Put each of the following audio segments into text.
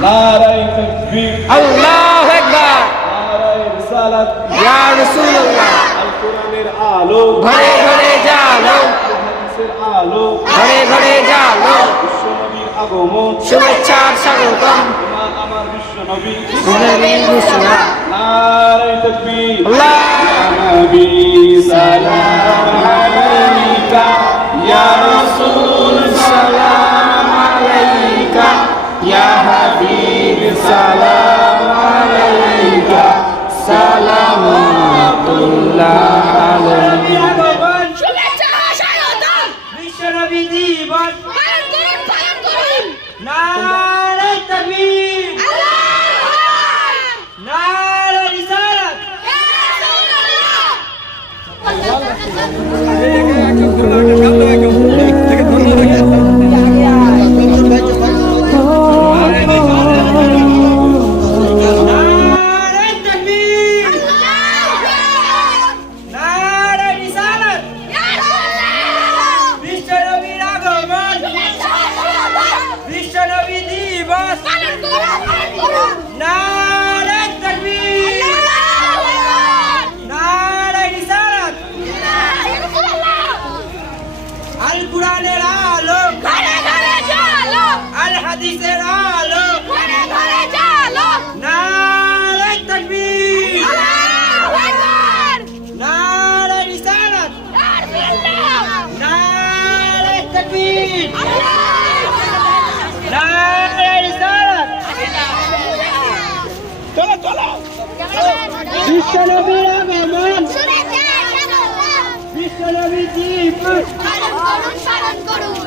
নারাই তাকবীর। আল্লাহু আকবার। নারাই রিসালাত। ইয়া রাসূলুল্লাহ। আল কোরআনের আলো। ঘরে ঘরে জালো হাদিসের আলো। ঘরে ঘরে জালো বিশ্বনবীর আগমন। শুভেচ্ছার স্বাগতম। আমার বিশ্বনবী। নবী মুসলিম নারাই তাকবীর। আল্লাহ। নবী সালাম আলাইকা। বিশ্বনবীর আগমন বিশ্বনবী দিবস পালন করুন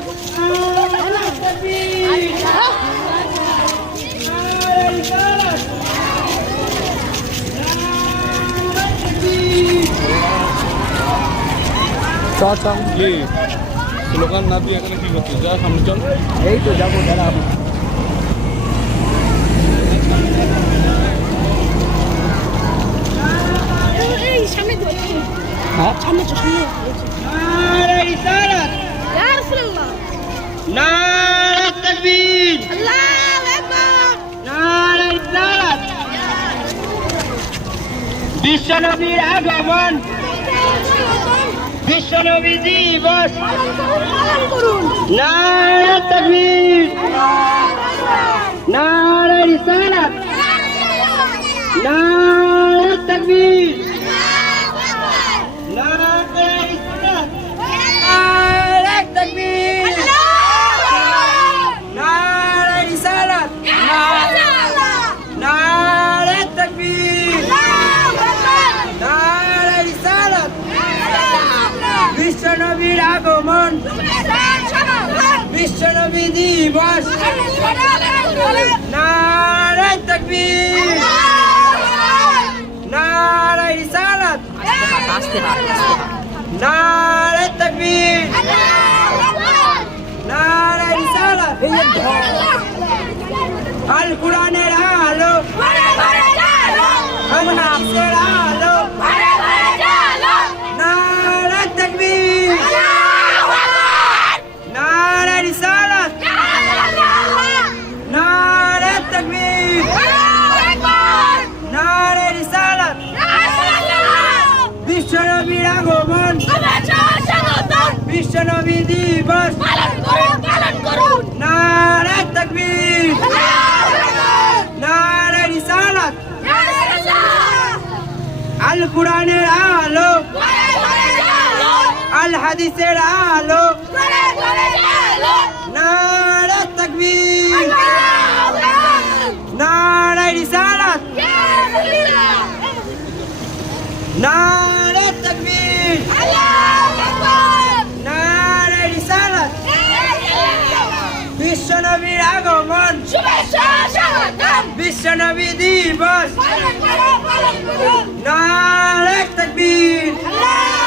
নারে তাকবীর নারে রিসালাত নারে তাকবীর চল কি স্লোগান না দিয়ে এখানে কি করছিস যা সামনে চল এই তো যাব দাঁড়া এই সামনে তো হ্যাঁ? সামনে তো সামনে নারে রিসালাত রাসূলুল্লাহ। নারে তাকবীর। আল্লাহু আকবার। নারে রিসালাত বিশ্বনবীর আগমন। বিশ্বনবী দিবস। পালন করুন পালন করুন নারে তাকবীর। নারে রিসালাত নারে তাকবীর। বিশ্বনবীর আগমন। বিশ্বনবী দিবস নারে তাকবীর। নারে রিসালাত। নারে তাকবীর। নারে রিসালাত। আল কোরআনের আলো। আল। হাদিসের আলো। দিবস। নারে তাকবীর। নারে রিসালাত। আল কোরআনের আলো। আল হাদিসের আলো। নারে তাকবীর। নারে রিসালাত। নারে তাকবীর। নারে বিশ্বনবীর আগমন। শুভেচ্ছা স্বাগতম দিবস করুন নারে তাকবীর। নারে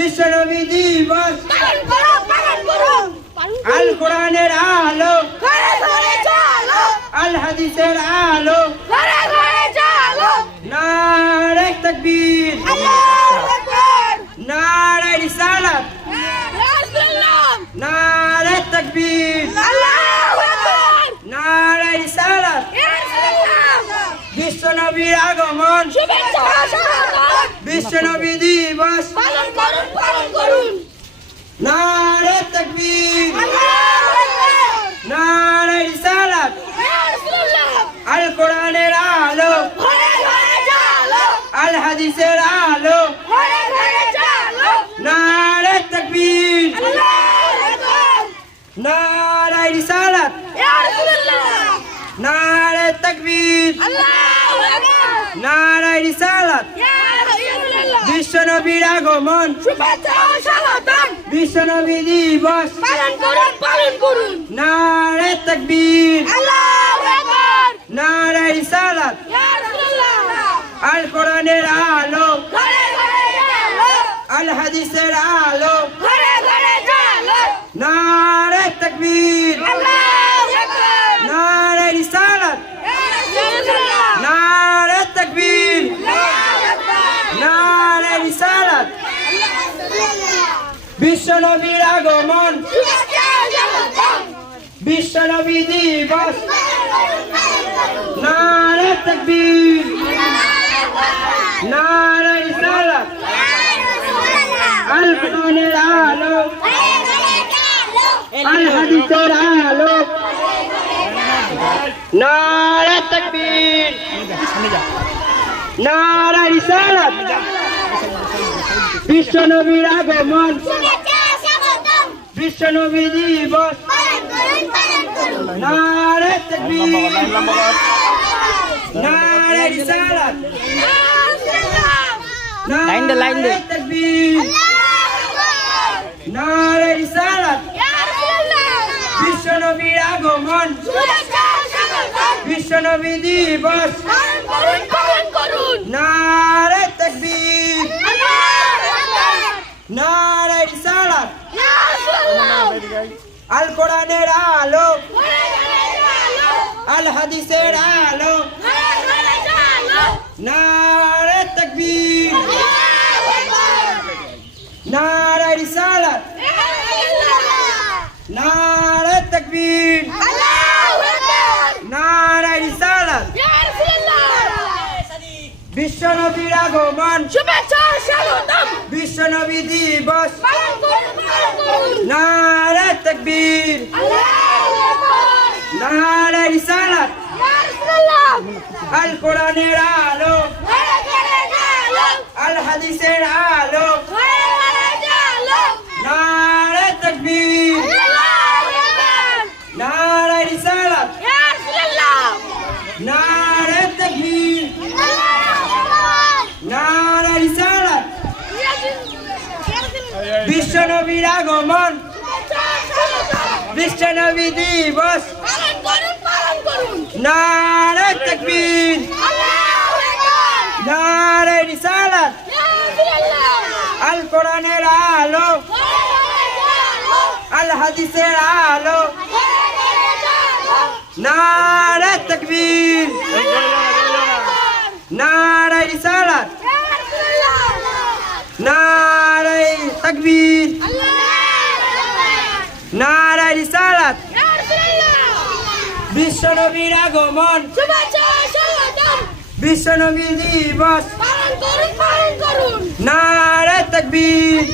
বিশ্বনবী দিবস পালন করো পালন করো। আল কোরআনের আলো। ঘরে ঘরে চলো। আল হাদিসের আলো। ঘরে ঘরে চলো। নারে তাকবীর। আল্লাহু আকবার। নারে রিসালাত। নারে তাকবীর। আল্লাহু আকবার। নারে রিসালাত। বিশ্বনবীর আগমন। শুভেচ্ছা। বিশ্বনবী দিবস পালন করুন পালন করুন। নারে তাকবীর। নারে রিসালাত। আল কোরআনের আলো। আল হাদিসের আলো। নারে তাকবীর। নারে রিসালাত। নারে তাকবীর। নারে রিসালাত। রাসূলুল্লাহ বিশ্বনবীর আগমন। স্বাগতম। বিশ্বনবী দিবস। পালন করুন পালন করুন। নারে তাকবীর। নারে রিসালাত। আল কোরআনের আলো। আল হাদিসের আলো। নারে তাকবীর। নারে রিসালাত। নারে তাকবীর। নারে রিসালাত বিশ্বনবীর আগমন। স্বাগতম বিশ্বনবী দিবস নারে তাকবীর। নারে রিসালাত আল কোরআনের আলো। আল হাদিসের আলো। নারে তাকবীর। নারে রিসালাত বিশ্বনবীর আগমন বিশ্বনবী দিবস। নারে তাকবীর। নারে রিসালাত। লাইন দে, লাইন দে। তাকবীর। নারে রিসালাত। বিশ্বনবীর আগমন। বিশ্বনবী দিবস। নারে তাকবীর। নারে রিসালাত আল কোরআনের আলো আল হাদিসের আলো নারে তাকবীর নারে রিসালাত নারে তাকবীর নারে রিসালাত বিশ্বনবীর আগমন শুভেচ্ছা স্বাগতম। বিশ্বনবী দিবস। পালন করুন পালন করুন। নারে তাকবীর। আল্লাহু আকবার নারে রিসালাত। ইয়া রাসূলুল্লাহ আল। কোরআনের আলো ঘরে ঘরে। চলো আল। হাদিসের আলো ঘরে ঘরে। চলো নারে তাকবীর আল্লাহু আকবার নারে রিসালাত ইয়া রাসূলুল্লাহ নারে তাকবীর আল্লাহু আকবার নারে রিসালাত ইয়া রাসূলুল্লাহ বিশ্বনবীর আগমন। স্বাগতম বিশ্বনবী দিবস। পালন করুন পালন করুন। নারে তাকবীর। আল্লাহু আকবার নারে রিসালাত আল কোরআনের আলো। আল হাদিসের আলো। ঘরে ঘরে চলো নারে রিসালাত। নারে তাকবীর। আল্লাহু আকবার নারে রিসালাত। রাসূলুল্লাহ বিশ্বনবীর আগমন। স্বাগতম বিশ্বনবী দিবস। পালন করুন পালন করুন নারে তাকবীর।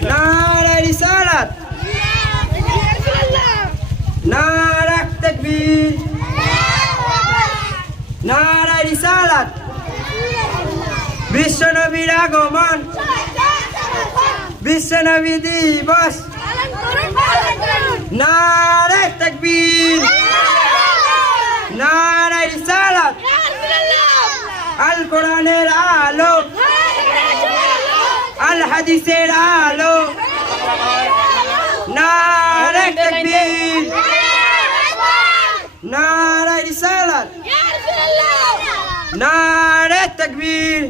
আল্লাহু রিসালাত। নারে তাকবীর। নারে রিসালাত বিশ্বনবীর আগমন। বিশ্বনবী দিবস। নারে তাকবীর। নারে রিসালাত। আল কোরআনের আলো। আল হাদিসের আলো। নারে তাকবীর। নারে রিসালাত। নারে তাকবীর।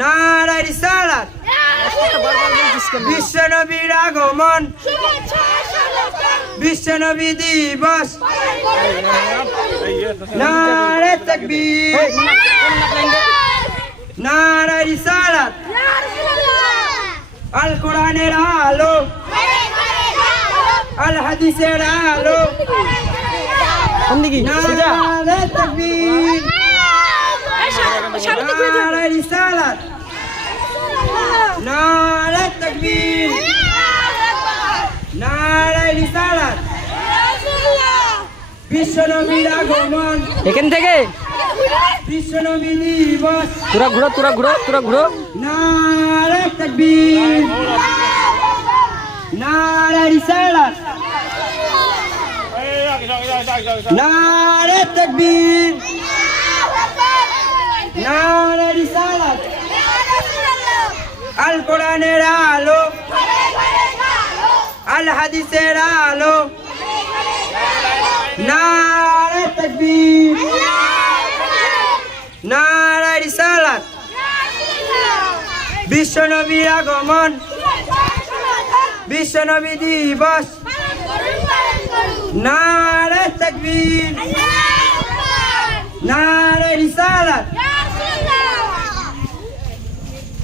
নারায় রিসালাত বিশ্ব নবীর আগমন। স্বাগতম বিশ্বনবী দিবস। এই ইয়ে, নারে তকবীর। নারায় রিসালাত আল কোরআনের আলো। আল হাদিসের আলো। দিকে? তকবীর। নারায় রিসালাত নারে তকবীর। নারায় রিসালাত বিশ্বনবীর আগমন। এখান থেকে? বিশ্বনবী দিবস। তোরা ঘুরো তোরা ঘুরো তোরা ঘুরো। নারে তকবীর। নারে রিসালাত এই, আগে যাও, আগে যাও, আগে যাও, আগে। যাও। নারে তকবীর। নারে রিসালাত আল কোরআনের আলো। আল হাদিসের আলো। নারে তকবীর। নারে রিসালাত বিশ্বনবীর আগমন। বিশ্বনবী দিবস। নারে তকবীর। নারে রিসালাত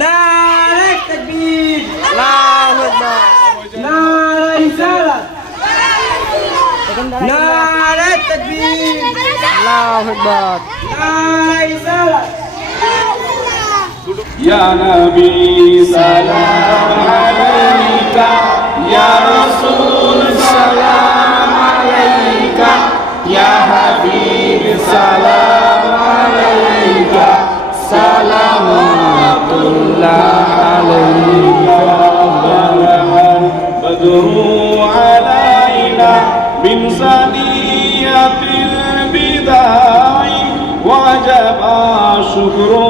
নারে তকবীর আল্লাহু আকবার নারে রিসালাত এখান দাঁড়া নারে তকবীর আল্লাহু আকবার নারে রিসালাত يا نبي سلام عليك يا رسول من ثنية البداع وجب شكر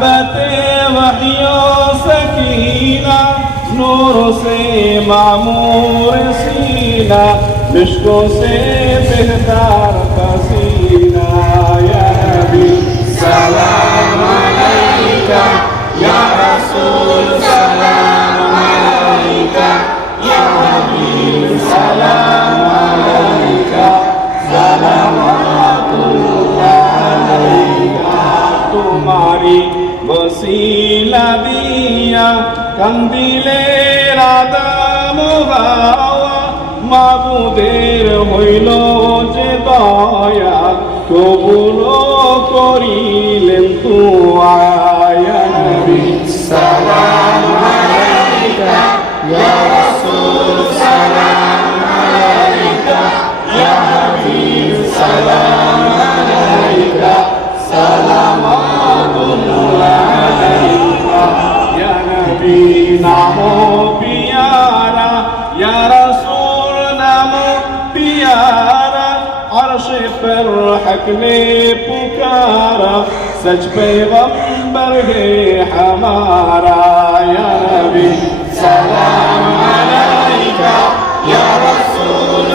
نور سے معمور سینہ مشکوں سے بہتار کا سینہ یا نبی سلام علیکہ یا رسول سلام علیکہ یا حبیب سلام علیکہ سلامات اللہ علیکہ تمہاری وسیلہ دی কান্দিলে রাদাম গাওয়া মাবুদের হইল যে দয়া। নাম, পিয়ারা ইয়ারা সুর নাম, পিয়ারা অর্শে পর হক মে পুকারা। সচ পেগম্বর হে হামারা ইয়া নবী সালাম আলাইকা ইয়া রাসূল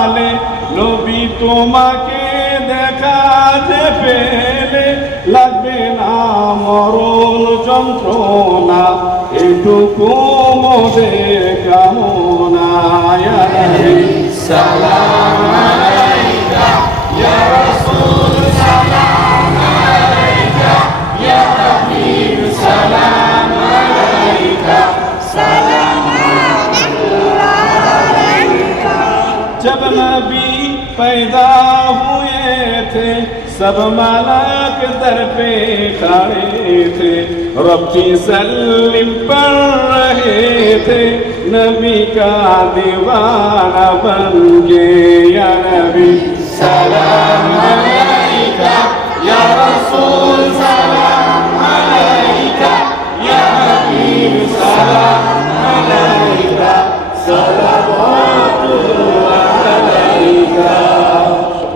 কালে নবী তোমাকে দেখা যে পেলে লাগবে না মরণ যন্ত্রণা এটুকু মোদের কামনা। पैदा हुए थे सब मालक दर पे खड़े थे रब्बी सल्लिम पर रहे थे नबी का दीवाना बन गया नबी सलाम अलैका या रसूल सलाम